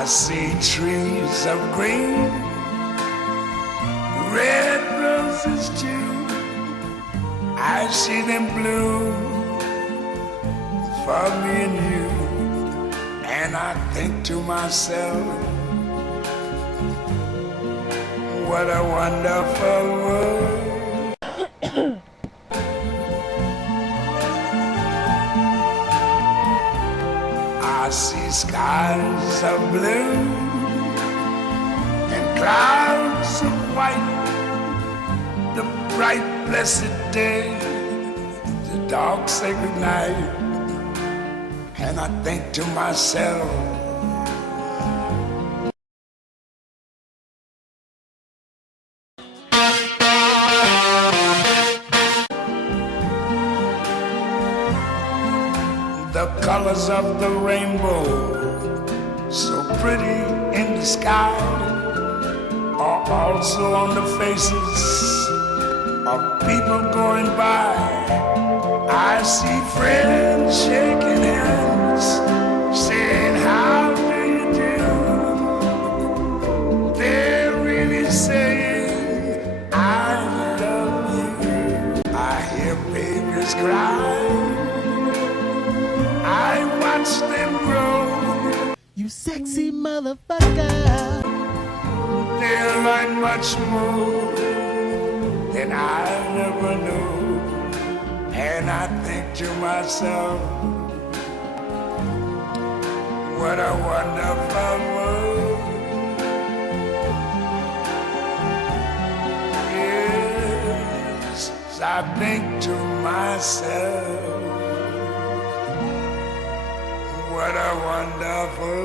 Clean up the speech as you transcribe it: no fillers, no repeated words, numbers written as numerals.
I see trees of green, red roses too. I see them bloom for me and you. And I think to myself, what a wonderful world. I see skies of blue and clouds of white, the bright blessed day, the dark sacred night. And I think to myself, the colors of the rainbow, so pretty in the sky, are also on the faces of people going by. I see friends shaking hands, saying, how do you do? They're really saying, I love you. I hear babies cry, I watch them grow. You sexy motherfucker. They'll learn much more than I never knew. And I think to myself, what a wonderful world. Yes, I think to myself, what a wonderful